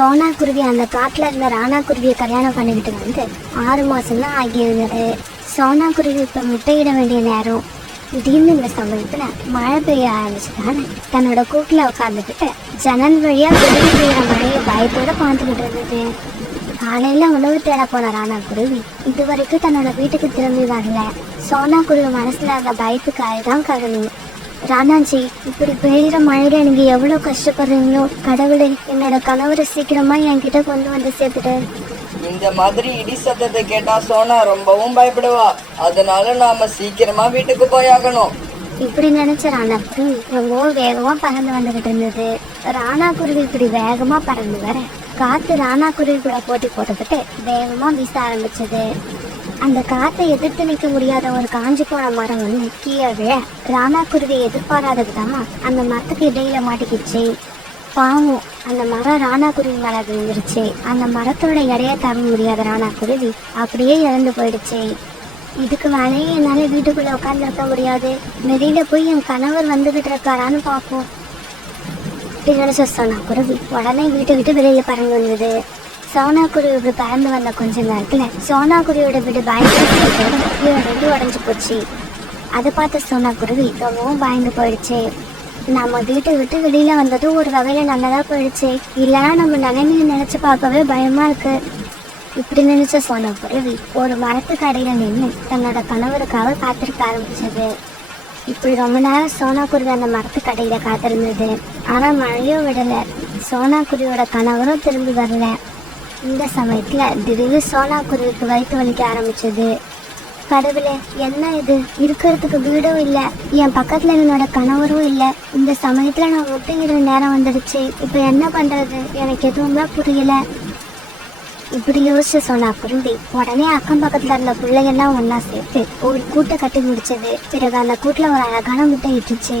சோனா குருவி அந்த காட்டுல இருந்த ராணா குருவியை கல்யாணம் பண்ணிக்கிட்டு வந்து 6 மாசம் தான் ஆகியிருந்தது. சோனா குருவி இப்ப முட்டையிட வேண்டிய நேரம். திடீர்னு இந்த சமயத்துல மழை பெய்ய ஆரம்பிச்சுட்டான்னு தன்னோட கூட்டுல உட்காந்துக்கிட்டு ஜன்னல் வழியா குருவி பெய்யற மழையை பயத்தோட பார்த்துக்கிட்டு இருந்தது. காலையில உணவு தேட போன ராணா குருவி இது வரைக்கும் தன்னோட வீட்டுக்கு திரும்பி வரல. சோனா குருவி மனசுல அந்த பயத்துக்காக தான் கருணும். ராணாஜி, இப்படி பெய்கிற மழையில நீங்க எவ்வளவு கஷ்டப்படுறீங்களோ, கடவுளே என்னோட கணவரை சீக்கிரமா என்கிட்ட கொண்டு வந்து சேர்த்துட்டு. இந்த மாதிரி இடி சத்தத்தை கேட்டா சோனா ரொம்பவும் பயப்படுவா. அதனால நாம சீக்கிரமா வீட்டுக்கு போயாகணும். இப்படி நினைச்ச ராணா குருவி ரொம்பவும் வேகமா பறந்து வந்துகிட்டு இருந்தது. ராணா குருவி இப்படி வேகமா பறந்து வர காத்து ராணா குருவி கூட போட்டி போட்டுக்கிட்டு வேகமா வீச ஆரம்பிச்சது. அந்த காத்தை எதிர்த்து நிற்க முடியாத ஒரு காஞ்சி போன மரம் ஒன்று கீழே விழ ராணா குருவி எதிர்பாராத விதமா அந்த மரத்துக்கு இடையில மாட்டிக்கிச்சு. பாவம், அந்த மரம் ராணா குருவி மேல விழுந்துருச்சு. அந்த மரத்தோட எடைய தாங்க முடியாத ராணா குருவி அப்படியே இறந்து போயிடுச்சு. இதுக்கு மேலேயே என்னால வீட்டுக்குள்ள உட்கார்ந்து இருக்க முடியாது. வெளியில போய் என் கணவர் வந்துகிட்டு இருக்காரான்னு பார்ப்போம். நினைச்ச சோனா குருவி உடனே வீட்டை விட்டு வெளியில பறந்து வந்தது. சோனா குருவி இப்படி பறந்து வந்த கொஞ்ச நேரத்துல சோனா குருவியோட வீடு பயந்து உடஞ்சு போச்சு. அதை பார்த்த சோனா குருவி ரொம்பவும் பயந்து போயிடுச்சு. நம்ம வீட்டை விட்டு வெளியில வந்தது ஒரு வகையில நல்லதா போயிடுச்சு. இல்லைன்னா நம்ம நிலைமையை நினைச்சு பார்க்கவே பயமா இருக்கு. இப்படி நினைச்ச சோனா குருவி ஒரு மரத்துக்கு அடையில நின்று தன்னோட கணவருக்காக காத்திருக்க ஆரம்பிச்சது. இப்படி ரொம்ப நேரம் சோனா குருவி அந்த மரத்துக்கு அடையில காத்திருந்தது. ஆனா மழையோ விடல. சோனா குருவியோட கணவரும் திரும்பி வரல. இந்த சமயத்துல திடீர்னு சோனா குருவிக்கு வயிற்று வலிக்க ஆரம்பிச்சது. கடவுளே, என்ன இது? இருக்கிறதுக்கு வீடும் இல்லை, என் பக்கத்துல என்னோட கணவரும் இல்லை. இந்த சமயத்துல நான் முட்டையிடுற நேரம் வந்துடுச்சு. இப்ப என்ன பண்றது? எனக்கு எதுவுமே புரியல. இப்படி யோசிச்சு சோனா குருவி உடனே அக்கம் பக்கத்துல இருந்த பிள்ளைகள்லாம் ஒன்னா சேர்த்து ஒரு கூட்டை கட்டி முடிச்சது. பிறகு அந்த கூட்டுல ஒரு அழகான முட்டை இட்டுச்சு.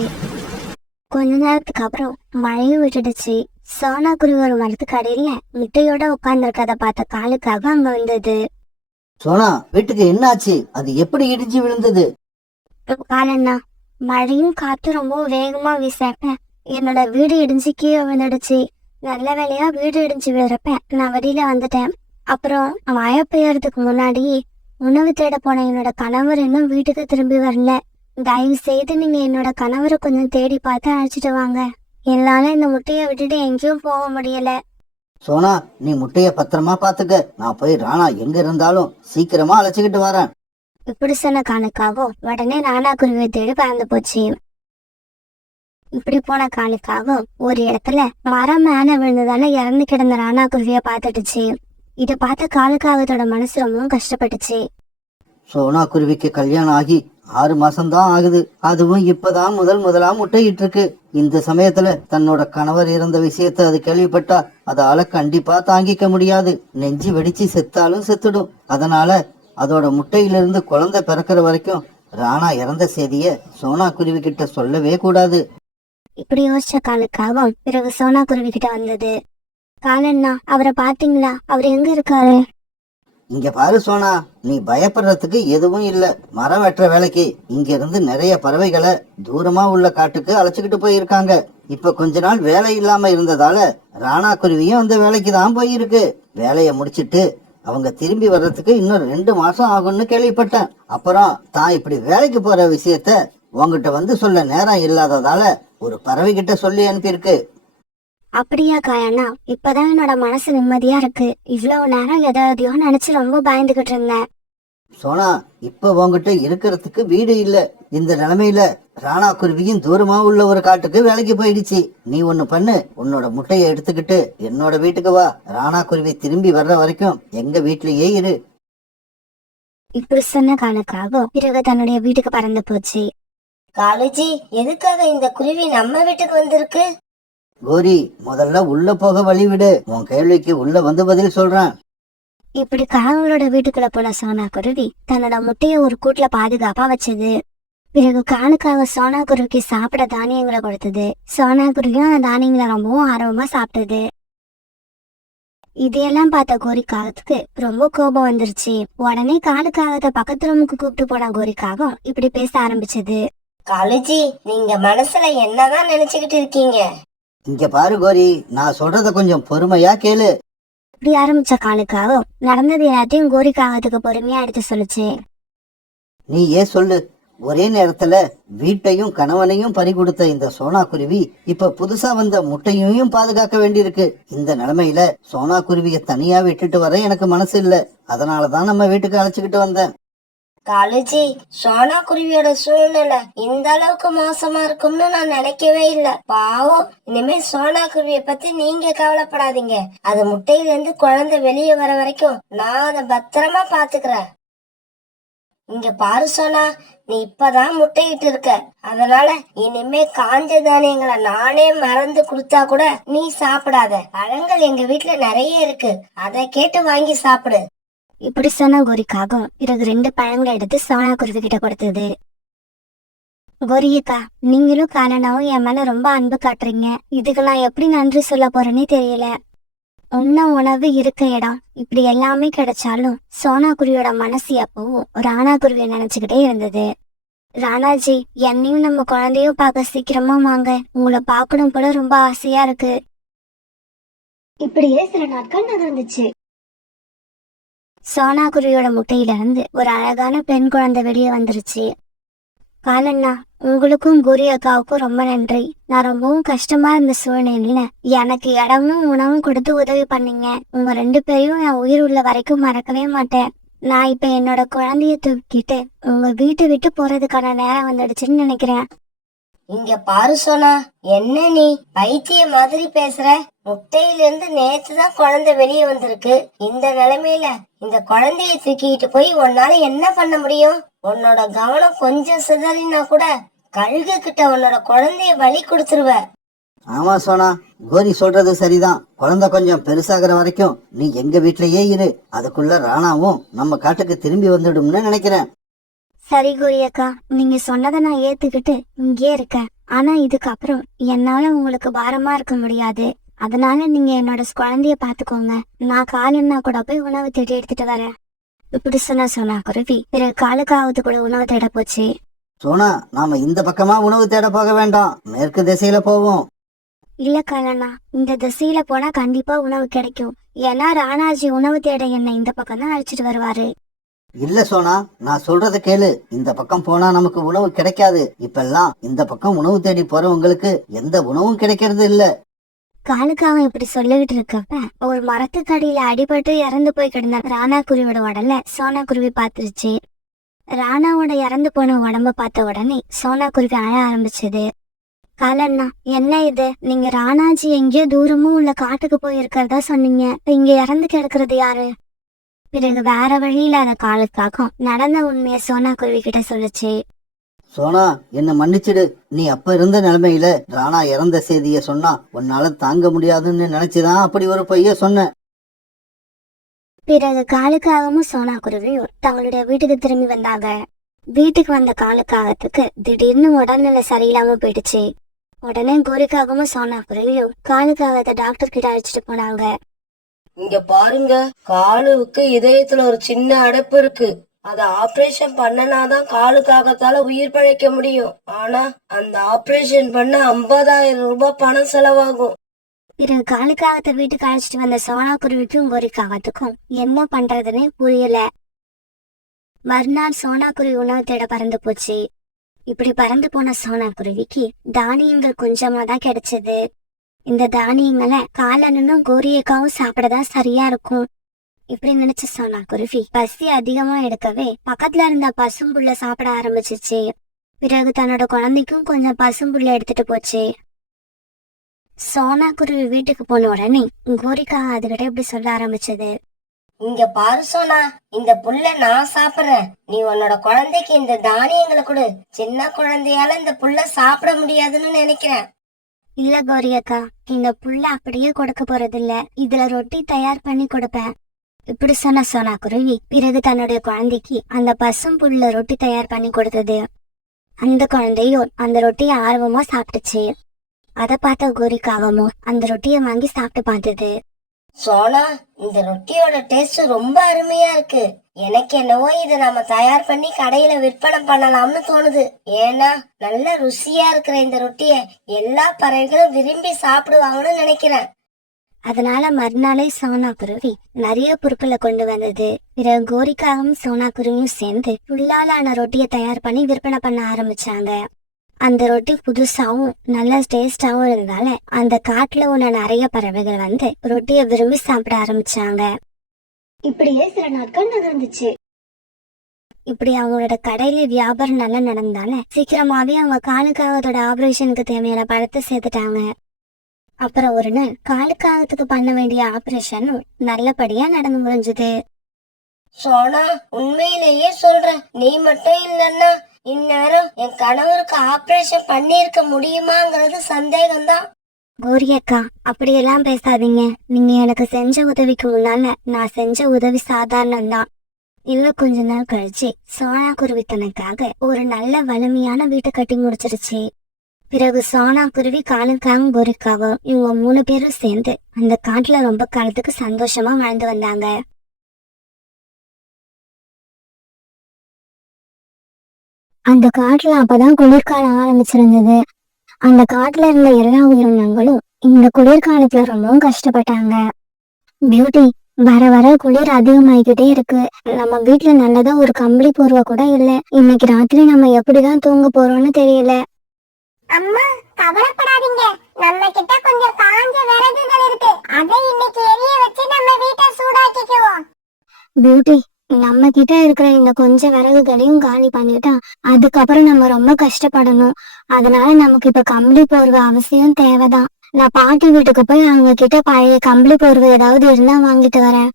கொஞ்ச நேரத்துக்கு அப்புறம் மழையும் விட்டுடுச்சு. சோனா குருவி ஒரு மரத்துக்கு அடியில முட்டையோட உட்கார்ந்து இருக்கத பார்த்த காலுக்காக அங்க வந்தது. சோனா, வீட்டுக்கு என்ன ஆச்சு? அது எப்படி இடிஞ்சு விழுந்தது? காலண்ணா, மழையும் காத்து ரொம்ப வேகமா வீசப்ப என்னோட வீடு இடிஞ்சு கீழே விழுந்துடுச்சு. நல்ல வேலையா வீடு இடிஞ்சு விழுறப்ப நான் வெளியில வந்துட்டேன். அப்புறம் மழை பெய்யறதுக்கு முன்னாடி உணவு தேட போன என்னோட கணவர் இன்னும் வீட்டுக்கு திரும்பி வரல. தயவு செய்து நீங்க என்னோட கணவரை கொஞ்சம் தேடி பார்த்து அழைச்சிட்டு வாங்க. என்னால இந்த முட்டையை விட்டுட்டு எங்கேயும் போக முடியல. சோனா, நீ முட்டைய பத்திரமா பாத்துக்க. நான் போய் ராணா எங்க இருந்தாலும் சீக்கிரமா அழைச்சுக்கிட்டு வரேன். இப்படி சொன்ன காலுக்காக உடனே ராணா குருவியை தேடி பறந்து போச்சு. இப்படி போன காலுக்காக ஒரு இடத்துல மரம் மேல விழுந்ததால இறந்து கிடந்த ராணா குருவிய பாத்துட்டுச்சு. இத பார்த்த காலுக்காகத்தோட மனசு ரொம்பவும் கஷ்டப்பட்டுச்சு. சோனா குருவிக்கு கல்யாணம் ஆகி 6 மாசம்தான் ஆகுது. அதுவும் இப்பதான் முதலா முட்டையிட்டு இருக்கு. இந்த சமயத்துல தன்னோட கணவர் இறந்த விஷயத்த அது கேள்விப்பட்டா அதால கண்டிப்பா தாங்கிக்க முடியாது. நெஞ்சு வெடிச்சு செத்தாலும் செத்துடும். அதனால அதோட முட்டையிலிருந்து குழந்தை பிறக்கிற வரைக்கும் ராணா இறந்த செய்திய சோனா குருவி கிட்ட சொல்லவே கூடாது. இப்படி யோசிச்ச காலுக்காக பிறகு சோனா குருவி கிட்ட வந்தது. காலண்ணா, அவரை பாத்தீங்களா? அவர் எங்க இருக்காரு? இங்க பாரு சோனா, நீ பயப்படுறதுக்கு எதுவும் இல்ல. மரம் வெட்டுற வேலைக்கு இங்க இருந்து நிறைய பறவைகளை தூரமா உள்ள காட்டுக்கு அழைச்சுக்கிட்டு போயிருக்காங்க. இப்ப கொஞ்ச நாள் வேலை இல்லாம இருந்ததால ராணா குருவியும் அந்த வேலைக்கு தான் போயிருக்கு. வேலைய முடிச்சிட்டு அவங்க திரும்பி வர்றதுக்கு இன்னும் 2 மாசம் ஆகும்னு கேள்விப்பட்டேன். அப்புறம் தான் இப்படி வேலைக்கு போற விஷயத்த உங்ககிட்ட வந்து சொல்ல நேரம் இல்லாததால ஒரு பறவை கிட்ட சொல்லி அனுப்பியிருக்கு. அப்படியா காயண்ணா? இப்பதான் என்னோட மனசு நிம்மதியா இருக்கு. இவ்வளவு நேரம் எதையோ நினைச்சு ரொம்ப பயந்துகிட்டு இருந்தேன். சோனா, இப்ப உங்ககிட்ட இருக்கிறதுக்கு வீடு இல்ல. இந்த நிலைமையில ராணா குருவியும் தூரமா உள்ள ஒரு காட்டுக்கு வேலைக்கு போயிடுச்சு. நீ ஒண்ணு பண்ணு, உன்னோட முட்டைய எடுத்துக்கிட்டு என்னோட வீட்டுக்கு வா. ராணா குருவி திரும்பி வர்ற வரைக்கும் எங்க வீட்லயே இரு. இப்படி சொன்ன காலுக்காக பிறகு தன்னுடைய வீட்டுக்கு பறந்து போச்சு. காலுஜி, எதுக்காக இந்த குருவி நம்ம வீட்டுக்கு வந்திருக்கு? கோரி, முதல்ல உள்ள போக வழி விடு. உன் கேள்விக்கு உள்ள வந்து பதில் சொல்றேன். இப்படி காவலோட வீட்டுக்குள்ள போன சோனா குருவி தன்னோட முட்டைய ஒரு கூட்டுல பாதுகாப்பா வச்சது. பிறகு காலுக்காக சோனா குருவிக்கு சாப்பிட தானியங்களை கொடுத்தது. சோனா குருவியும் அந்த தானியங்களை ரொம்பவும் ஆர்வமா சாப்பிட்டது. இதையெல்லாம் பார்த்த கோரிக்காகத்துக்கு ரொம்ப கோபம் வந்துருச்சு. உடனே காலுக்காகத்தை பக்கத்து ரூமுக்கு கூப்பிட்டு போன கோரிக்காகம் இப்படி பேச ஆரம்பிச்சது. காலுஜி, நீங்க மனசுல என்னதான் நினைச்சுக்கிட்டு இருக்கீங்க? இங்க பாரு கோரி, நான் சொல்றத கொஞ்சம் பொறுமையா கேளு. இப்படி ஆரம்பிச்ச காலுக்காகவும் நடந்தது எல்லாத்தையும் கோரிக்காகத்துக்கு பொறுமையா எடுத்து சொல்லுச்சு. நீ ஏன் சொல்லு. ஒரே நேரத்துல வீட்டையும் கணவனையும் பறி கொடுத்த இந்த சோனா குருவி இப்ப புதுசா வந்த முட்டையையும் பாதுகாக்க வேண்டியிருக்கு. இந்த நிலைமையில சோனா குருவிய தனியா விட்டுட்டு வர எனக்கு மனசு இல்ல. அதனாலதான் நம்ம வீட்டுக்கு அழைச்சுக்கிட்டு வந்தேன். காலுஜி, சோனா குருவியோட சூழ்நிலை இந்த அளவுக்கு மோசமா இருக்கும்னு நான் நினைக்கவே இல்ல. பாவம், இனிமே சோனா குருவிய பத்தி நீங்க கவலைப்படாதீங்க. அது முட்டையில இருந்து குழந்தை வெளியே வர வரைக்கும் நான் அதை பத்திரமா பாத்துக்கிறேன். இங்க பாரு சோனா, நீ இப்பதான் முட்டையிட்டு இருக்க. அதனால இனிமே காஞ்ச தானியங்களை நானே மறந்து கொடுத்தா கூட நீ சாப்பிடாத. பழங்கள் எங்க வீட்டுல நிறைய இருக்கு, அதை கேட்டு வாங்கி சாப்பிடு. இப்படி சொன்ன கோரிக்காகவும் பிறகு 2 பழங்களை எடுத்து சோனா குருவி கிட்ட கொடுத்தது. கோரியக்கா, நீங்களும் காலனாவும் என் மேல ரொம்ப அன்பு காட்டுறீங்க. இதுக்கு நான் எப்படி நன்றி சொல்ல போறேன்னே தெரியல. உண்ண உணவு, இருக்க இடம், இப்படி எல்லாமே கிடைச்சாலும் சோனா குருவியோட மனசு எப்பவும் ராணா குருவியை நினைச்சுக்கிட்டே இருந்தது. ராணாஜி, என்னையும் நம்ம குழந்தையும் பார்க்க சீக்கிரமா வாங்க. உங்களை பார்க்கணும் போல ரொம்ப ஆசையா இருக்கு. இப்படியே சில நாட்கள் நகர்ந்துச்சு. சோனா குருவியோட முட்டையில இருந்து ஒரு அழகான பெண் குழந்தை வெளியே வந்துருச்சு. காலண்ணா, உங்களுக்கும் கோரி அக்காவுக்கும் ரொம்ப நன்றி. நான் ரொம்பவும் கஷ்டமா இருந்த சூழ்நிலையில எனக்கு இடமும் உணவும் கொடுத்து உதவி பண்ணீங்க. உங்க 2 பேரையும் என் உயிர் உள்ள வரைக்கும் மறக்கவே மாட்டேன். நான் இப்ப என்னோட குழந்தைய தூக்கிட்டு உங்க வீட்டை விட்டு போறதுக்கான நேரம் வந்துடுச்சுன்னு நினைக்கிறேன். இங்க பாரு சோனா, என்ன நீ பைத்திய மாதிரி பேசுற? முட்டையில இருந்து நேத்துதான் குழந்தை வெளியே வந்திருக்கு. இந்த நிலைமையில இந்த குழந்தைய தூக்கிட்டு போய் உன்னால என்ன பண்ண முடியும்? உன்னோட கவனம் கொஞ்சம் சிதறினா கூட கழுகு கிட்ட உன்னோட குழந்தைய பலி கொடுத்துருவ. ஆமா சோனா, கோரி சொல்றது சரிதான். குழந்தை கொஞ்சம் பெருசாகிற வரைக்கும் நீ எங்க வீட்லயே இரு. அதுக்குள்ள ராணாவும் நம்ம காட்டுக்கு திரும்பி வந்துடும்னு நினைக்கிறேன். சரி கோரியக்கா, நீங்க சொன்னதை நான் ஏத்துக்கிட்டு இங்கே இருக்கேன். ஆனா இதுக்கப்புறம் என்னால உங்களுக்கு பாரமா இருக்க முடியாது. அதனால நீங்க என்னோட குழந்தைய பாத்துக்கோங்க. நான் காலன்னா கூட போய் உணவு தேடி எடுத்துட்டு வரேன். இப்படி சொன்ன சோனா குருவி பிறகு காலுக்காவது கூட உணவு தேட போச்சு. சோனா, நாம இந்த பக்கமா உணவு தேட போக வேண்டாம், மேற்கு திசையில போவோம். இல்ல காலண்ணா, இந்த திசையில போனா கண்டிப்பா உணவு கிடைக்கும். ஏன்னா ராணாஜி உணவு தேட என்ன இந்த பக்கம் தான் அழைச்சிட்டு வருவாரு. இல்ல சோனா, நான் சொல்றத கேளு. இந்த பக்கம் போனா நமக்கு உணவு கிடைக்காது. இப்பெல்லாம் இந்த பக்கம் உணவு தேடி போறவங்களுக்கு எந்த உணவும் கிடைக்கிறது இல்ல. காலுக்காவும் இப்படி சொல்லிக்கிட்டு இருக்கப்ப ஒரு மரத்துக்கடியில அடிபட்டு இறந்து போய் கிடந்த ராணா குருவியோட உடல சோனா குருவி பாத்துருச்சு. ராணாவோட இறந்து போன உடம்ப பார்த்த உடனே சோனா குருவி அழ ஆரம்பிச்சது. காலண்ணா, என்ன இது? நீங்க ராணாஜி எங்கேயோ தூரமும் உள்ள காட்டுக்கு போயிருக்கிறதா சொன்னீங்க. இங்க இறந்து கிடக்குறது யாரு? பிறகு வேற வழி இல்லாத காலுக்காகவும் நடந்த உண்மைய சோனா குருவி கிட்ட சொல்லுச்சு. சோனா, என்ன மன்னிச்சிடு. நீ அப்ப இருந்த நிலைமையில ராணா இறந்த செய்திய சொன்னா உன்னால தாங்க முடியாதுன்னு நினைச்சுதான் அப்படி ஒரு பொய்ய சொன்ன. பிறகு காலுக்காகவும் சோனா குருவியும் தங்களுடைய வீட்டுக்கு திரும்பி வந்தாங்க. வீட்டுக்கு வந்த காலுக்காகத்துக்கு திடீர்னு உடல்நிலை சரியில்லாம போயிடுச்சு. உடனே கோரிக்காகவும் சோனா குருவியும் காலுக்காகத்தை டாக்டர் கிட்ட அழைச்சிட்டு போனாங்க. இங்க பாருங்க, காலுவுக்கு இதயத்துல ஒரு சின்ன அடைப்பு இருக்கு. அத ஆபரேஷன் பண்ணனாதான் காலுக்காகத்தால உயிர் பழைக்க முடியும். ஆனா அந்த ஆபரேஷன் பண்ண 50,000 ரூபாய் பணம் செலவாகும். பிறகு காலுக்காகத்தை வீட்டுக்கு அழைச்சிட்டு வந்த சோனா குருவிக்கும் கோரிக்காகத்துக்கும் என்ன பண்றதுன்னு புரியல. மறுநாள் சோனா குருவி உணவு தேட பறந்து போச்சு. இப்படி பறந்து போன சோனா குருவிக்கு தானியங்கள் கொஞ்சமா தான் கிடைச்சது. இந்த தானியங்களை காலனும் கோரியக்காவும் சாப்பிடதான் சரியா இருக்கும். இப்படி நினைச்ச சோனா குருவி பசி அதிகமா எடுக்கவே பக்கத்துல இருந்த பசும்புல்ல சாப்பிட ஆரம்பிச்சிச்சு. பிறகு தன்னோட குழந்தைக்கும் கொஞ்சம் பசும்புல்ல எடுத்துட்டு போச்சு. சோனா குருவி வீட்டுக்கு போன உடனே கோரிக்கா அதுகிட்ட இப்படி சொல்ல ஆரம்பிச்சது. இங்க பாரு சோனா, இந்த புல்ல நான் சாப்பிடுறேன். நீ உன்னோட குழந்தைக்கு இந்த தானியங்களை கொடு. சின்ன குழந்தையால இந்த புல்ல சாப்பிட முடியாதுன்னு நினைக்கிறேன். இல்ல கோரியக்கா, இந்த புல்ல அப்படியே கொடுக்க போறது இல்ல. இதுல ரொட்டி தயார் பண்ணி கொடுப்பேன். இப்படி சொன்ன சோனா குருவி பிறகு தன்னுடைய குழந்தைக்கு அந்த பசும் புல்ல ரொட்டி தயார் பண்ணி கொடுத்தது. அந்த குழந்தையும் அந்த ரொட்டியை ஆர்வமா சாப்பிட்டுச்சு. அதை பார்த்த கோரிக்காவும் அந்த ரொட்டியை வாங்கி சாப்பிட்டு பார்த்தது. சோனா, இந்த ரொட்டியோட டேஸ்ட் ரொம்ப அருமையா இருக்கு. எனக்கு என்னவோ இதை நாம தயார் பண்ணி கடையில விற்பனை பண்ணலாம்னு தோணுது. ஏன்னா நல்ல ருசியா இருக்கிற இந்த ரொட்டிய எல்லா பறவைகளும் விரும்பி சாப்பிடுவாங்கன்னு நினைக்கிறேன். அதனால மறுநாளே சோனா குருவி நிறைய பொருட்களை கொண்டு வந்தது. பிறகு கோரிக்காவும் சோனா குருவியும் சேர்ந்து புல்லாலான ரொட்டியை தயார் பண்ணி விற்பனை பண்ண ஆரம்பிச்சாங்க. அந்த ரொட்டி புதுசாவும் நல்ல டேஸ்டாவும் இருந்ததால அந்த காட்டுல உள்ள நிறைய பறவைகள் வந்து ரொட்டியை விரும்பி சாப்பிட ஆரம்பிச்சாங்க. இப்படியே சில நாட்கள் நகர்ந்துச்சு. இப்படி அவங்களோட கடையில வியாபாரம் நல்லா நடந்தால சீக்கிரமாவே அவங்க காலுக்காகத்தோட ஆபரேஷனுக்கு தேவையான பழத்தை சேர்த்துட்டாங்க. அப்புறம் ஒரு நாள் காலுக்காகத்துக்கு பண்ண வேண்டிய ஆபரேஷனும் நல்லபடியா நடந்து முடிஞ்சது. சோனா, உண்மையிலேயே சொல்றேன், நீ மட்டும் இல்லன்னா இந்நேரம் என் கணவருக்கு ஆபரேஷன் பண்ணிருக்க முடியுமாங்கிறது சந்தேகம்தான். கோரி அக்கா, அப்படியெல்லாம் பேசாதீங்க. நீங்க எனக்கு செஞ்ச உதவிக்கு முன்னால நான் செஞ்ச உதவி சாதாரணம் தான். இன்னும் கொஞ்ச நாள் கழிச்சு சோனா குருவி தனக்காக ஒரு நல்ல வலிமையான வீட்டை கட்டி முடிச்சிருச்சு. பிறகு சோனா குருவி காலுக்காவும் கோரிக்காவும் இவங்க 3 பேரும் சேர்ந்து அந்த காட்டுல ரொம்ப காலத்துக்கு சந்தோஷமா வாழ்ந்து வந்தாங்க. அந்த காட்டுல அப்பதான் குளிர்காலம் ஆரம்பிச்சிருந்தது. அந்த காட்டுல இருந்த எல்லா உயிரினங்களும் இந்த குளிர்காலத்துல ரொம்பவும் கஷ்டப்பட்டாங்க. பியூட்டி, வர வர குளிர் அதிகமாயிக்கிட்டே இருக்கு. நம்ம வீட்டுல நல்லதா ஒரு கம்பளி போர்வை கூட இல்ல. இன்னைக்கு ராத்திரி நம்ம எப்படிதான் தூங்க போறோம்னு தெரியல. அம்மா, கவலைப்படாதீங்க. நம்ம கிட்ட கொஞ்சம் காஞ்ச விறகுகள் இருக்கு. அதை இன்னைக்கு எரிய வச்சு நம்ம வீட்டை சூடாக்கிக்குவோம். பியூட்டி, நம்ம கிட்ட இருக்கிற இந்த கொஞ்சம் விறகுகளையும் காலி பண்ணிட்டா அதுக்கப்புறம் நம்ம ரொம்ப கஷ்டப்படணும். அதனால நமக்கு இப்ப கம்பளி போர்வை அவசியம் தேவைதான். நான் பாட்டி வீட்டுக்கு போய் அவங்க கிட்ட பழைய கம்பளி போர்வை ஏதாவது இருந்தா வாங்கிட்டு வரேன்.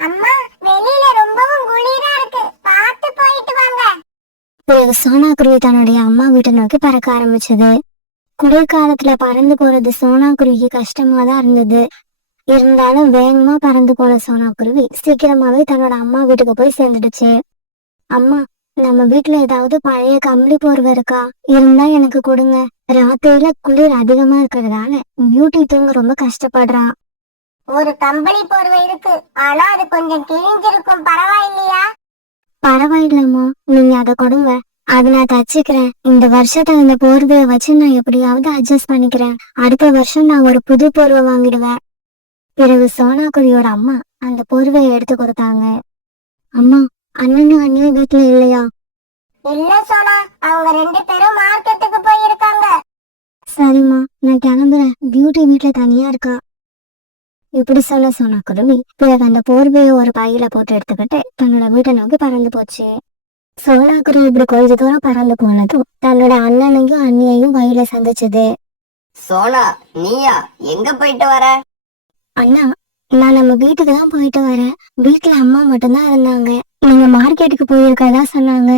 அம்மா, வெளியில ரொம்பவும் குளிரா இருக்கு. பார்த்து போயிட்டு வாங்க. பிறகு சோனா குருவி தன்னுடைய அம்மா வீட்டை நோக்கி பறக்க ஆரம்பிச்சது. குளிர்காலத்துல பறந்து போறது சோனா குருவிக்கு கஷ்டமா தான் இருந்தது. இருந்தாலும் வேகமா பறந்து போன சோனா குருவி சீக்கிரமாவே தன்னோட அம்மா வீட்டுக்கு போய் சேர்ந்துடுச்சு. அம்மா, நம்ம வீட்டுல ஏதாவது பழைய கம்பளி போர்வை இருக்கா? இருந்தா எனக்கு கொடுங்க. ராத்திரியில குளிர் அதிகமா இருக்கிறதால பியூட்டி தூங்க ரொம்ப கஷ்டப்படுறா. ஒரு கம்பளி போர்வை இருக்கு. ஆனா அது கொஞ்சம் கிழிஞ்சிருக்கும். பரவாயில்லையா? பரவாயில்லம்மா, நீங்க அதை கொடுங்க. அது நான் தச்சுக்கிறேன். இந்த வருஷத்துல இந்த போர்வையை வச்சு நான் எப்படியாவது அட்ஜஸ்ட் பண்ணிக்கிறேன். அடுத்த வருஷம் நான் ஒரு புது போர்வை வாங்கிடுவேன். பிறகு சோனா குருவியோட அம்மா அந்த போர்வையை எடுத்து கொடுத்தாங்க. அம்மா, அண்ணனும் அண்ணியும் வீட்டுல இல்லையா? இல்ல சோனா, அவங்க 2 பேரும் மார்க்கெட்டுக்கு போயிருக்காங்க. சரிம்மா, நான் கிளம்புறேன். பியூட்டி வீட்டுல தனியா இருக்கா. இப்படி சொல்ல சோனா குருவி பிறகு அந்த போர்வையை ஒரு பையில போட்டு எடுத்துக்கிட்டு தன்னோட வீட்டை நோக்கி பறந்து போச்சு. சோனா குருவி இப்படி கொஞ்ச தூரம் பறந்து போனதும் தன்னோட அண்ணனையும் அண்ணியையும் வழியில சந்திச்சது. சோனா, நீயா? எங்க போயிட்டு வர? அண்ணா, நான் நம்ம வீட்டுக்கு தான் போயிட்டு வரேன். வீட்டுல அம்மா மட்டும்தான் இருந்தாங்க. நீங்க மார்க்கெட்டுக்கு போயிருக்கதா சொன்னாங்க.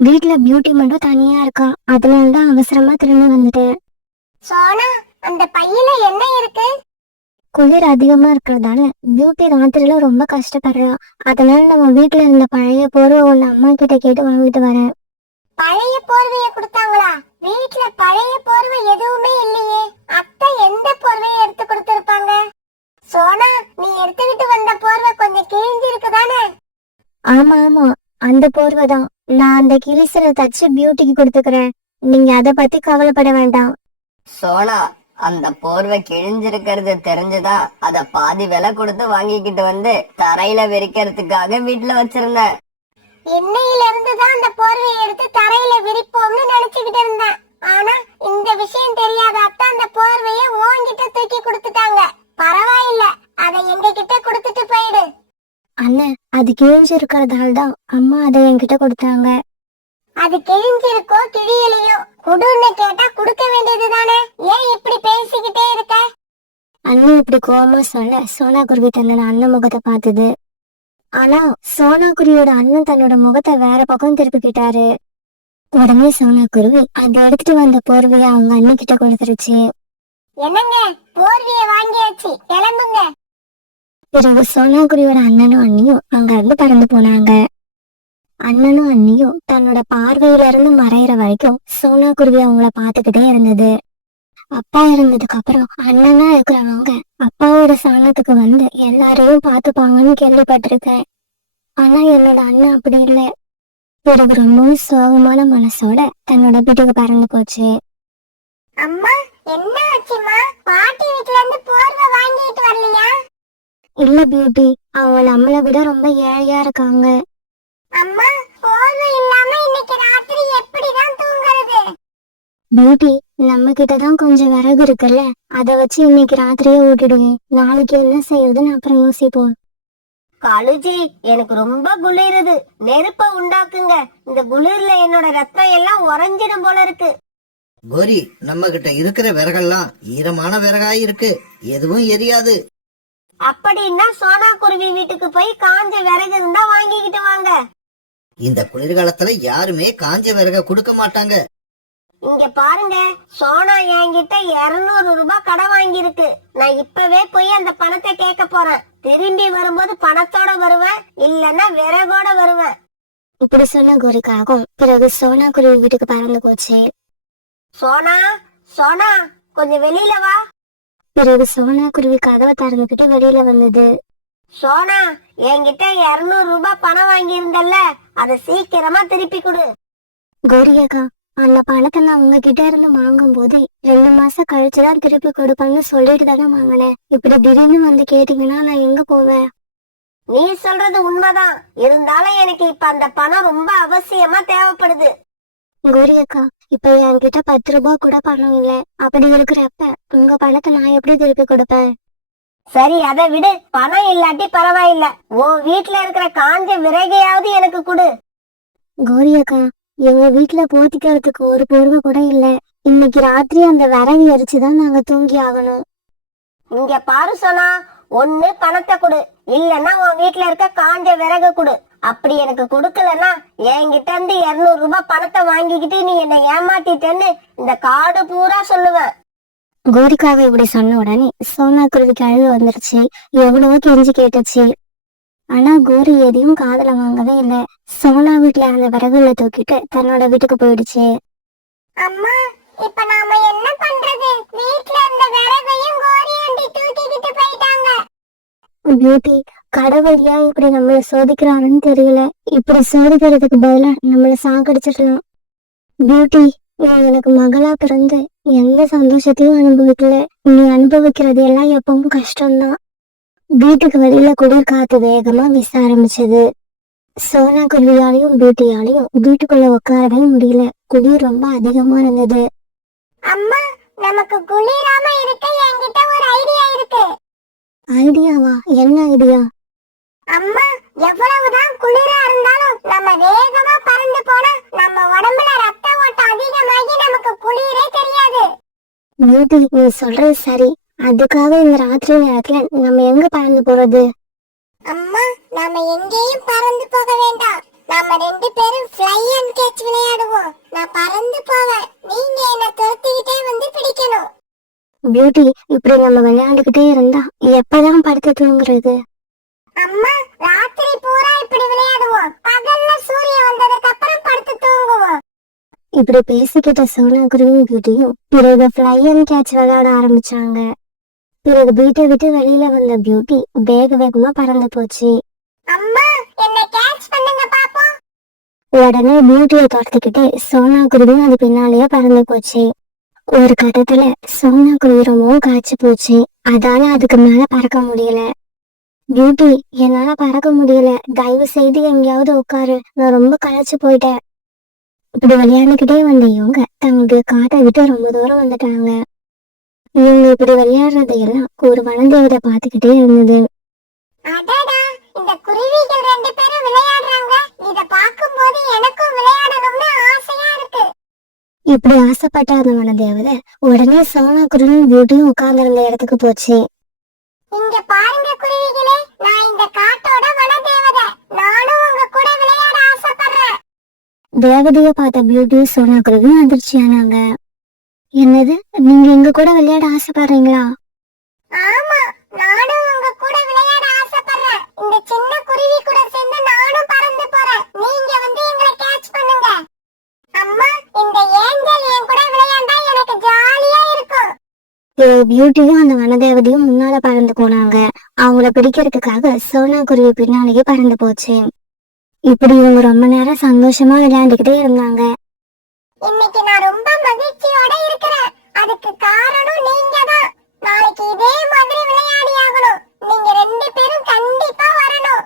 வீட்டுல பியூட்டி மட்டும் தனியா இருக்கா. அதனாலதான் அவசரமா திரும்பி வந்துட்டேன். சோனா, அந்த பையில என்ன இருக்கு? குளிர் அதிகமா இருக்கிறதால பியூட்டி ராத்திரில ரொம்ப கஷ்டப்படுறா. அதனால நம்ம வீட்டுல இருந்த பழைய போர்வை ஒண்ணு அம்மா கிட்ட கேட்டு வாங்கிட்டு வரேன். பழைய போர்வையை கொடுத்தாங்களா? வீட்டுல பழைய போர்வை எதுவுமே இல்லையே. அத்தை எந்த போர்வையை எடுத்து கொடுத்திருப்பாங்க? சோனா, நீ எடுத்துக்கிட்டு வந்த போர்வை கொஞ்சம் கிழிஞ்சிருக்கு தானே? ஆமா ஆமா, அந்த போர்வை தான். நான் அந்த கிழிசலை தச்சு பியூட்டிக்கு கொடுத்துக்கிறேன். நீங்க அதை பத்தி கவலைப்பட வேண்டாம். சோனா, அந்த போர்வை கிழிஞ்சிருக்கிறது தெரிஞ்சுதான் அத பாதி விலை கொடுத்து வாங்கிக்கிட்டு வந்து தரையில விரிக்கிறதுக்காக வீட்டுல வச்சிருந்தேன். இன்னையில இருந்து தான் அந்த போர்வையை எடுத்து தரையில விரிப்போம்னு நினைச்சுக்கிட்டு இருந்தேன். ஆனா இந்த விஷயம் தெரியாத அத்தை அந்த போர்வையை உன்கிட்ட தூக்கி கொடுத்துட்டாங்க. பரவாயில்ல, அதை எங்க கிட்ட கொடுத்துட்டு போயிடு. அண்ணன், அது கிழிஞ்சு இருக்கிறதால தான் அம்மா அதை என்கிட்ட கொடுத்தாங்க. அது கிழிஞ்சிருக்கோ கிழியலையோ குடுன்னு கேட்டா கொடுக்க வேண்டியது தானே. ஏன் இப்படி பேசிக்கிட்டே இருக்க? அண்ணன் இப்படி கோவமா சொல்ல சோனா குருவி தன்னோட அண்ணன் முகத்தை பார்த்தது. ஆனா சோனா குருவியோட அண்ணன் தன்னோட முகத்தை வேற பக்கம் திருப்பிக்கிட்டாரு. உடனே சோனா குருவி அதை எடுத்துட்டு வந்த போர்வையை அவங்க அண்ணன் கிட்ட கொடுத்துருச்சு. என்னங்க, போர்வையை வாங்கியாச்சு, கிளம்புங்க. பிறகு சோனா குருவியோட அண்ணனும் அண்ணியும் அங்க இருந்து பறந்து போனாங்க. அண்ணனும் அண்ணியும் தன்னோட பார்வையில இருந்து மறையிற வரைக்கும் சோனா குருவி அவங்கள பாத்துக்கிட்டே இருந்தது. அப்பா இருந்ததுக்கு அப்புறம் அண்ணனா இருக்கிறவங்க அப்பாவோட சாணத்துக்கு வந்து எல்லாரையும் பார்த்துப்பாங்கன்னு கேள்விப்பட்டிருக்கேன். ஆனா என்னோட அண்ணன் அப்படி இல்லை. பிறகு ரொம்பவும் சோகமான மனசோட தன்னோட வீட்டுக்கு பறந்து போச்சு. அம்மா என்ன ஆச்சுமா? பாட்டி வீட்ல இருந்து போர்வை வாங்கிட்டு வரலையா? இல்ல பியூட்டி, அவங்க நம்மளை விட ரொம்ப ஏழையா இருக்காங்க. அம்மா போர்வை இல்லாம இன்னைக்கு ராத்திரி எப்படிதான் தூங்குறது? பியூட்டி, நம்ம கிட்டதான் கொஞ்சம் விறகு இருக்குல்ல, அதை வச்சு இன்னைக்கு ராத்திரியே ஓட்டிடுவேன். நாளைக்கு என்ன செய்யறதுன்னு அப்புறம் யோசிப்போம். காலுஜி, எனக்கு ரொம்ப குளிருது. நெருப்ப உண்டாக்குங்க. இந்த குளிர்ல என்னோட ரத்தம் எல்லாம் உறைஞ்சிடும் போல இருக்கு. கோரி, நம்ம கிட்ட இருக்கிற விறகெல்லாம் ஈரமான விறகாய் இருக்கு, எதுவும் எரியாது. அப்படின்னா சோனா குருவி வீட்டுக்கு போய் காஞ்ச விறகு இருந்தா வாங்கிக்கிட்டு வாங்க. இந்த குளிர்காலத்துல யாருமே காஞ்ச விறக கொடுக்க மாட்டாங்க. இங்க பாருங்க, சோனா என்கிட்ட 200 ரூபாய் கடன் வாங்கியிருக்கு. நான் இப்பவே போய் அந்த பணத்தை கேட்க போறேன். திரும்பி வரும்போது பணத்தோட வருவேன், இல்லன்னா விறகோட வருவேன். இப்படி சொன்ன கோரிக்காகும். பிறகு சோனா குருவி வீட்டுக்கு பறந்து போச்சு. சோனா, சோனா, கொஞ்சம் வெளியில வா. பிறகு சோனா குருவி கதவை திறந்துகிட்டு வெளியில வந்தது. சோனா, என்கிட்ட 200 ரூபாய் பணம் வாங்கி இருந்தல்ல, அதை சீக்கிரமா திருப்பி கொடு. கோரியக்கா, அந்த பணத்தை நான் உங்ககிட்ட இருந்து வாங்கும் போது 2 மாசம் கழிச்சுதான் திருப்பி கொடுப்பேன்னு சொல்லிட்டு தானே வாங்கினேன். இப்படி திடீர்னு வந்து கேட்டீங்கன்னா நான் எங்க போவேன்? நீ சொல்றது உண்மைதான். இருந்தாலும் எனக்கு இப்ப அந்த பணம் ரொம்ப அவசியமா தேவைப்படுது. கோரியக்கா, இப்ப என்கிட்ட 10 ரூபாய் கூட பணம் இல்ல. அப்படி இருக்கிறப்ப உங்க பணத்தை நான் எப்படி திருப்பி கொடுப்பேன்? சரி, அதை விடு. பணம் இல்லாட்டி பரவாயில்ல, உன் வீட்டுல இருக்கிற காஞ்ச விறகையாவது எனக்கு கொடு. கோரியக்கா, எங்க வீட்டுல போத்திக்கிறதுக்கு ஒரு போர்வை கூட இல்ல. இன்னைக்கு ராத்திரி அந்த விறகு எரிச்சுதான் நாங்க தூங்கி ஆகணும். இங்க பாரு சோனா, ஒண்ணு பணத்தை கொடு, இல்லன்னா உன் வீட்டுல இருக்க காஞ்ச விறகு கொடு. அப்படி எனக்கு கொடுக்கலன்னா என்கிட்ட இருந்து 200 ரூபாய் பணத்தை வாங்கிக்கிட்டு நீ என்னை ஏமாத்திட்டேன்னு இந்த காடு பூரா சொல்லுவேன். கோரிக்காவை இப்படி சொன்ன உடனே சோனா குருவிக்கு அழுகு வந்துருச்சு. எவ்வளவோ கெஞ்சி கேட்டுச்சு. ஆனா கோரி எதையும் காதுல வாங்கவே இல்லை. சோனா வீட்டுல அந்த விறகுல தூக்கிட்டு தன்னோட வீட்டுக்கு போயிடுச்சு. அம்மா இப்ப நாம என்ன பண்றது? வீட்ல இருந்த விறகையும் கோரி ஆண்டி தூக்கிக்கிட்டு போயிட்டாங்க. பியூட்டி, கடவுள் ஏன் இப்படி நம்மள சோதிக்கிறான்னு தெரியல. இப்படி சோதிக்கிறதுக்கு பதிலா நம்மள சாகடிச்சிடலாம். பியூட்டி, நீ எனக்கு மகளா பிறந்து எந்த சந்தோஷத்தையும் அனுபவிக்கல. நீ அனுபவிக்கிறது எல்லாம் எப்பவும் கஷ்டம்தான். வீட்டுக்கு வெளியில குளிர் காத்து வேகமா வீச ஆரம்பிச்சது. சோனா குருவியாலையும் பியூட்டியாலையும் வீட்டுக்குள்ள உட்காரவே முடியல. குளிர் ரொம்ப அதிகமா இருந்தது. அம்மா நமக்கு குளிராம இருக்க என்கிட்ட ஒரு ஐடியா இருக்கு. ஐடியாவா? என்ன ஐடியா? அம்மா எவ்வளவுதான் குளிரா இருந்தாலும் நம்ம வேகமா பறந்து போனா நம்ம உடம்புல ரத்த ஓட்டம் அதிகமாகி நமக்கு குளிரே தெரியாது. பியூட்டி, நீ சொல்றது சரி. அதுக்காக இந்த ராத்திரி நேரத்துல நம்ம எங்க பறந்து போறது? அம்மா நாம எங்கேயும் பறந்து போக வேண்டாம். நாம 2 பேரும் ஃப்ளை அண்ட் கேட்ச் விளையாடுவோம். நான் பறந்து போவேன், நீங்க என்ன துரத்திக்கிட்டே வந்து பிடிக்கணும். பியூட்டி, இப்படி நம்ம விளையாண்டுகிட்டே இருந்தா எப்பதான் படுத்து தூங்குறது? அம்மா ராத்திரி பூரா இப்படி விளையாடுவோம். பகல்ல சூரியன் வந்ததுக்கு அப்புறம் படுத்து தூங்குவோம். இப்படி பேசிக்கிட்ட சோனா குருவியும் பியூட்டியும் பிறகு ஃப்ளை அண்ட் கேட்ச் விளையாட ஆரம்பிச்சாங்க. பிறகு வீட்டை விட்டு வெளியில வந்த பியூட்டி வேக வேகமா பறந்து போச்சு. அம்மா என்ன கேட்ச் பண்ணுங்க பாப்போம். உடனே பியூட்டியை துரத்துக்கிட்டு சோனா குருவியும் அது பின்னாலேயே பறந்து போச்சு. ஒரு கட்டத்துல சோனா குருவி ரொம்பவும் காய்ச்சி போச்சு. அதால அதுக்கு மேல பறக்க முடியல. பியூட்டி, என்னால பறக்க முடியல, தயவு செய்து எங்கேயாவது உட்காரு, நான் ரொம்ப களைச்சு போயிட்டேன். இப்படி விளையாண்டுக்கிட்டே வந்த இவங்க தங்களுடைய காட்டை விட்டு ரொம்ப தூரம் வந்துட்டாங்க. இவங்க இப்படி விளையாடுறதையெல்லாம் ஒரு வனதேவதை பார்த்துக்கிட்டே இருந்தது. அடடா, இந்த குருவிகள் 2 பேரும் விளையாடுறாங்க. இத பாக்கும்போது எனக்கும் விளையாடணும்னு ஆசையா இருக்கு. இப்படி ஆசைப்பட்ட அந்த வனதேவதை உடனே சோனா குருவியும் பியூட்டியும் உட்கார்ந்திருந்த இடத்துக்கு போச்சு. இங்க பாருங்க குருவிகளே, நான் இந்த காட்டோட வனதேவதை. நானும் உங்க கூட விளையாட ஆசைப்படுறேன். தேவதைய பார்த்த பியூட்டியும் சோனா குருவியும் அதிர்ச்சியானாங்க. என்னது, நீங்க எங்க கூட விளையாட ஆசைப்படுறீங்களா? ஆமா, நானும் உங்க கூட விளையாட ஆசைப்படுறேன். இந்த சின்ன குருவி கூட சேர்ந்து நானும் பறந்து போறேன். நீங்க வந்து எங்களை கேட்ச் பண்ணுங்க. அம்மா இந்த ஏஞ்சல் என் கூட விளையாண்டா எனக்கு ஜாலியா இருக்கும். பியூட்டியும் அந்த வனதேவதையும் முன்னால பறந்து போனாங்க. அவங்கள பிடிக்கிறதுக்காக சோனா குருவி பின்னாலேயே பறந்து போச்சு. இப்படி இவங்க ரொம்ப நேரம் சந்தோஷமா விளையாண்டுக்கிட்டே இருந்தாங்க. இன்னைக்கு நான் ரொம்ப மகிழ்ச்சியோட இருக்கிறேன். அதுக்கு காரணம் நீங்க தான். நாளைக்கு இதே மாதிரி விளையாடி ஆகணும். நீங்க 2 பேரும் கண்டிப்பா வரணும்.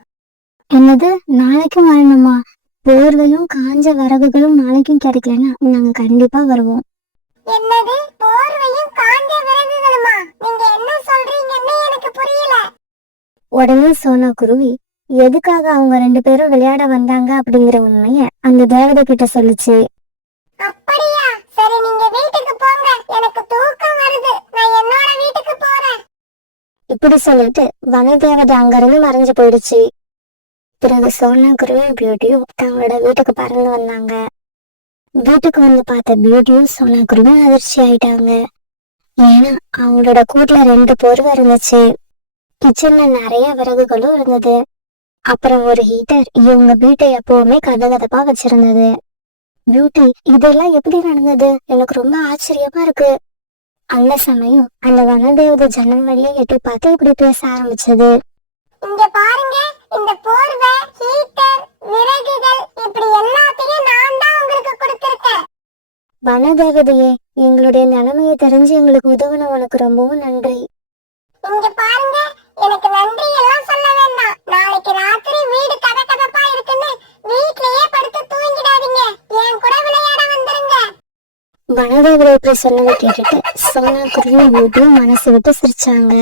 என்னது, நாளைக்கும் வரணுமா? போர்வையும் காஞ்ச விறகுகளும் நாளைக்கும் கிடைக்கலன்னா நாங்க கண்டிப்பா வருவோம். என்னது, போர்வையும் காஞ்ச விறகுகளுமா? நீங்க என்ன சொல்றீங்கன்னு எனக்கு புரியல. உடனே சோனா குருவி எதுக்காக அவங்க 2 பேரும் விளையாட வந்தாங்க அப்படிங்கிற உண்மைய அந்த தேவதை கிட்ட சொல்லுச்சு. அப்படியா? சரி, நீங்க வீட்டுக்கு போங்க. எனக்கு தூக்கம் வருது. நான் என்னோட வீட்டுக்கு போறேன். இப்படி சொல்லிட்டு வனதேவதை அங்கிருந்து மறைஞ்சு போயிடுச்சு. பிறகு சோனா குருவியும் பியூட்டியும் தங்களோட வீட்டுக்கு பறந்து வந்தாங்க. வீட்டுக்கு வந்து பார்த்த பியூட்டியும் சோனா குருவியும் அதிர்ச்சி ஆயிட்டாங்க. ஏன்னா அவங்களோட கூட்டுல 2 போர்வை இருந்துச்சு. கிச்சன்ல நிறைய விறகுகளும் இருந்தது. அப்புறம் ஒரு ஹீட்டர் இவங்க வீட்டை எப்பவுமே கதகதப்பா வச்சிருந்தது. பியூட்டி, இதெல்லாம் எப்படி நடந்தது? எனக்கு ரொம்ப ஆச்சரியமா இருக்கு. அந்த சமயம் அந்த வனதேவதை ஜன்னல் வழியா எட்டி பார்த்து இப்படி பேச ஆரம்பிச்சது. இங்க பாருங்க, இந்த போர்வை, ஹீட்டர், விறகுகள் இப்படி எல்லாத்தையும் நான் தான் உங்களுக்கு கொடுத்திருக்கேன். வனதேவதையே, எங்களுடைய நிலைமையை தெரிஞ்சு எங்களுக்கு உதவுன உனக்கு ரொம்பவும் நன்றி. இங்க பாருங்க, எனக்கு நன்றி எல்லாம் சொல்ல வேண்டாம். நாளைக்கு ராத்திரி வீடு கதகதப்பா இருக்குன்னு வீட்லயே படுத்து தூங்கிடாதீங்க. என் கூட விளையாட வந்துருங்க. வனதேவதை இப்படி சொன்னதை கேட்டுட்டு சோனா குருவி பியூட்டியும் மனசு விட்டு சிரிச்சாங்க.